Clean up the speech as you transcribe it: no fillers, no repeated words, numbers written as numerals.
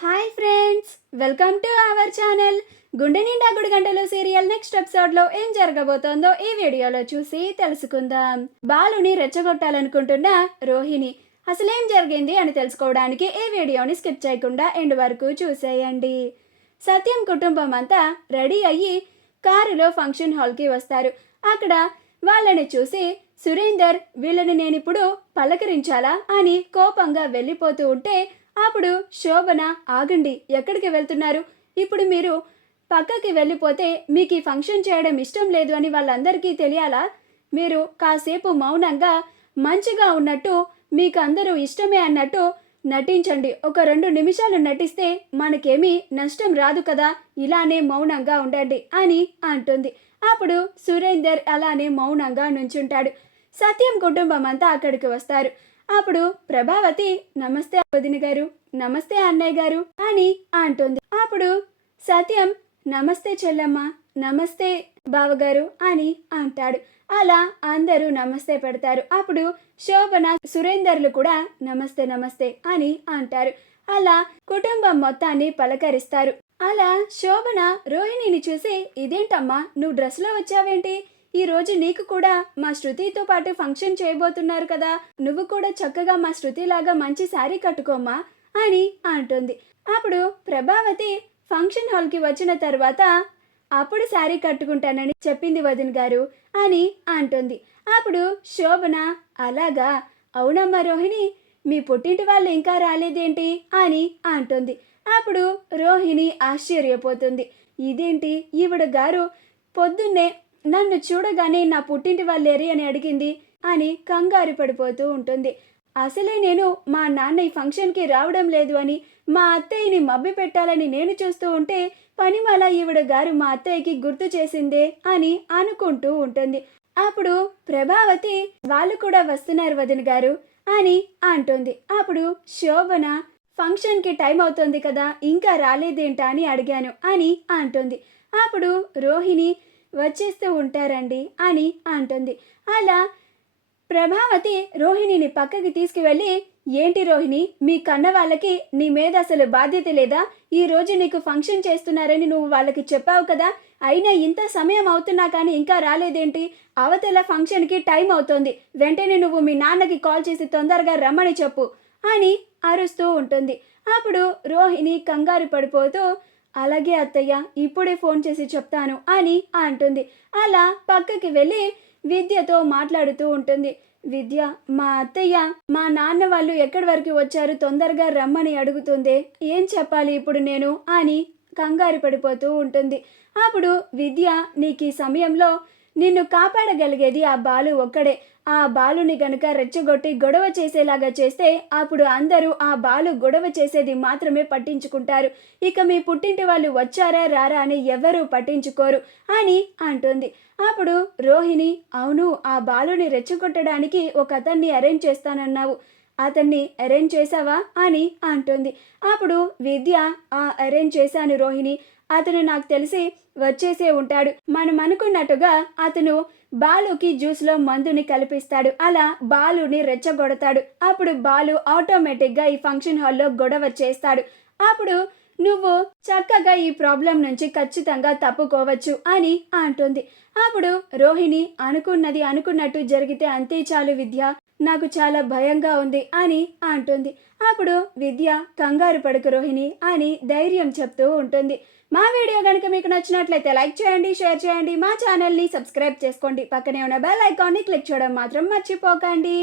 Hi friends, welcome to our channel. గుండె నిండా గుడి గంటలు సీరియల్ నెక్స్ట్ ఎపిసోడ్లో ఏం జరగబోతోందో ఈ వీడియోలో చూసి తెలుసుకుందాం. బాలుని రెచ్చగొట్టాలనుకుంటున్న రోహిణి అసలేం జరిగింది అని తెలుసుకోవడానికి ఈ వీడియోని స్కిప్ చేయకుండా ఎండ్ వరకు చూసేయండి. సత్యం కుటుంబం అంతా రెడీ అయ్యి కారులో ఫంక్షన్ హాల్కి వస్తారు. అక్కడ వాళ్ళని చూసి సురేందర్ వీళ్ళని నేనిప్పుడు పలకరించాలా అని కోపంగా వెళ్ళిపోతూ ఉంటే అప్పుడు శోభన, ఆగండి, ఎక్కడికి వెళ్తున్నారు? ఇప్పుడు మీరు పక్కకి వెళ్ళిపోతే మీకు ఈ ఫంక్షన్ చేయడం ఇష్టం లేదు అని వాళ్ళందరికీ తెలియాలా? మీరు కాసేపు మౌనంగా మంచిగా ఉన్నట్టు మీకు అందరూ ఇష్టమే అన్నట్టు నటించండి. ఒక 2 నిమిషాలు నటిస్తే మనకేమీ నష్టం రాదు కదా, ఇలానే మౌనంగా ఉండండి అని అంటుంది. అప్పుడు సురేందర్ అలానే మౌనంగా నుంచుంటాడు. సత్యం కుటుంబం అంతా అక్కడికి వస్తారు. అప్పుడు ప్రభావతి, నమస్తే వదిన గారు, నమస్తే అన్నయ్య గారు అని అంటుంది. అప్పుడు సత్యం, నమస్తే చెల్లమ్మ, నమస్తే బావగారు అని అంటాడు. అలా అందరూ నమస్తే పెడతారు. అప్పుడు శోభన, సురేందర్లు కూడా నమస్తే నమస్తే అని అంటారు. అలా కుటుంబం మొత్తాన్ని పలకరిస్తారు. అలా శోభన రోహిణిని చూసి, ఇదేంటమ్మా నువ్వు డ్రెస్లో వచ్చావేంటి? ఈ రోజు నీకు కూడా మా శృతితో పాటు ఫంక్షన్ చేయబోతున్నారు కదా, నువ్వు కూడా చక్కగా మా శృతిలాగా మంచి శారీ కట్టుకోమ్మా అని అంటుంది. అప్పుడు ప్రభావతి, ఫంక్షన్ హాల్కి వచ్చిన తర్వాత అప్పుడు శారీ కట్టుకుంటానని చెప్పింది వదిన గారు అని అంటుంది. అప్పుడు శోభన, అలాగా, అవునమ్మా రోహిణి, మీ పుట్టింటి వాళ్ళు ఇంకా రాలేదేంటి అని అంటుంది. అప్పుడు రోహిణి ఆశ్చర్యపోతుంది. ఇదేంటి ఈవిడ గారు పొద్దున్నే నన్ను చూడగానే నా పుట్టింటి వాళ్ళేరి అని అడిగింది అని కంగారు పడిపోతూ ఉంటుంది. అసలే నేను మా నాన్న ఈ ఫంక్షన్కి రావడం లేదు అని, మా అత్తయ్యని మభ్య పెట్టాలని నేను చూస్తూ ఉంటే పనిమాల ఈవిడ గారు మా అత్తయ్యకి గుర్తు చేసిందే అని అనుకుంటూ ఉంటుంది. అప్పుడు ప్రభావతి, వాళ్ళు కూడా వస్తున్నారు వదిన గారు అని అంటుంది. అప్పుడు శోభన, ఫంక్షన్కి టైం అవుతుంది కదా, ఇంకా రాలేదేంటా అని అడిగాను అని అంటుంది. అప్పుడు రోహిణి, వచ్చేస్తూ ఉంటారండి అని అంటుంది. అలా ప్రభావతి రోహిణిని పక్కకి తీసుకువెళ్ళి, ఏంటి రోహిణి, మీ కన్న వాళ్ళకి నీ మీద అసలు బాధ్యత లేదా? ఈరోజు నీకు ఫంక్షన్ చేస్తున్నారని నువ్వు వాళ్ళకి చెప్పావు కదా, అయినా ఇంత సమయం అవుతున్నా కానీ ఇంకా రాలేదేంటి? అవతల ఫంక్షన్కి టైం అవుతోంది, వెంటనే నువ్వు మీ నాన్నకి కాల్ చేసి తొందరగా రమ్మని చెప్పు అని అరుస్తూ ఉంటుంది. అప్పుడు రోహిణి కంగారు పడిపోతూ, అలాగే అత్తయ్య, ఇప్పుడే ఫోన్ చేసి చెప్తాను అని అంటుంది. అలా పక్కకి వెళ్ళి విద్యతో మాట్లాడుతూ ఉంటుంది. విద్య, మా అత్తయ్య మా నాన్న వాళ్ళు ఎక్కడి వరకు వచ్చారు, తొందరగా రమ్మని అడుగుతుంది, ఏం చెప్పాలి ఇప్పుడు నేను అని కంగారు పడిపోతూ ఉంటుంది. అప్పుడు విద్య, నీకు ఈ సమయంలో నిన్ను కాపాడగలిగేది ఆ బాలు ఒక్కడే. ఆ బాలుని గనుక రెచ్చగొట్టి గొడవ చేసేలాగా చేస్తే అప్పుడు అందరూ ఆ బాలు గొడవ చేసేది మాత్రమే పట్టించుకుంటారు. ఇక మీ పుట్టింటి వాళ్ళు వచ్చారా రారా అని ఎవరూ పట్టించుకోరు అని అంటుంది. అప్పుడు రోహిణి, అవును, ఆ బాలుని రెచ్చగొట్టడానికి ఒక అతన్ని అరేంజ్ చేస్తానన్నావు, అతన్ని అరేంజ్ చేసావా అని అంటుంది. అప్పుడు విద్య, అరేంజ్ చేశాను రోహిణి, అతను నాకు తెలిసి వచ్చేసే ఉంటాడు. మనం అనుకున్నట్టుగా అతను బాలుకి జ్యూస్లో మందుని కల్పిస్తాడు. అలా బాలుని రెచ్చగొడతాడు. అప్పుడు బాలు ఆటోమేటిక్గా ఈ ఫంక్షన్ హాల్లో గొడవ చేస్తాడు. అప్పుడు నువ్వు చక్కగా ఈ ప్రాబ్లం నుంచి ఖచ్చితంగా తప్పుకోవచ్చు అని అంటుంది. అప్పుడు రోహిణి, అనుకున్నది అనుకున్నట్టు జరిగితే అంతే చాలు విద్య, నాకు చాలా భయంగా ఉంది అని అంటుంది. అప్పుడు విద్య, కంగారు పడకు రోహిణి అని ధైర్యం చెప్తూ ఉంటుంది. మా వీడియో కనుక మీకు నచ్చినట్లయితే లైక్ చేయండి, షేర్ చేయండి, మా ఛానల్ని సబ్స్క్రైబ్ చేసుకోండి, పక్కనే ఉన్న బెల్ ఐకాన్ని క్లిక్ చేయడం మాత్రం మర్చిపోకండి.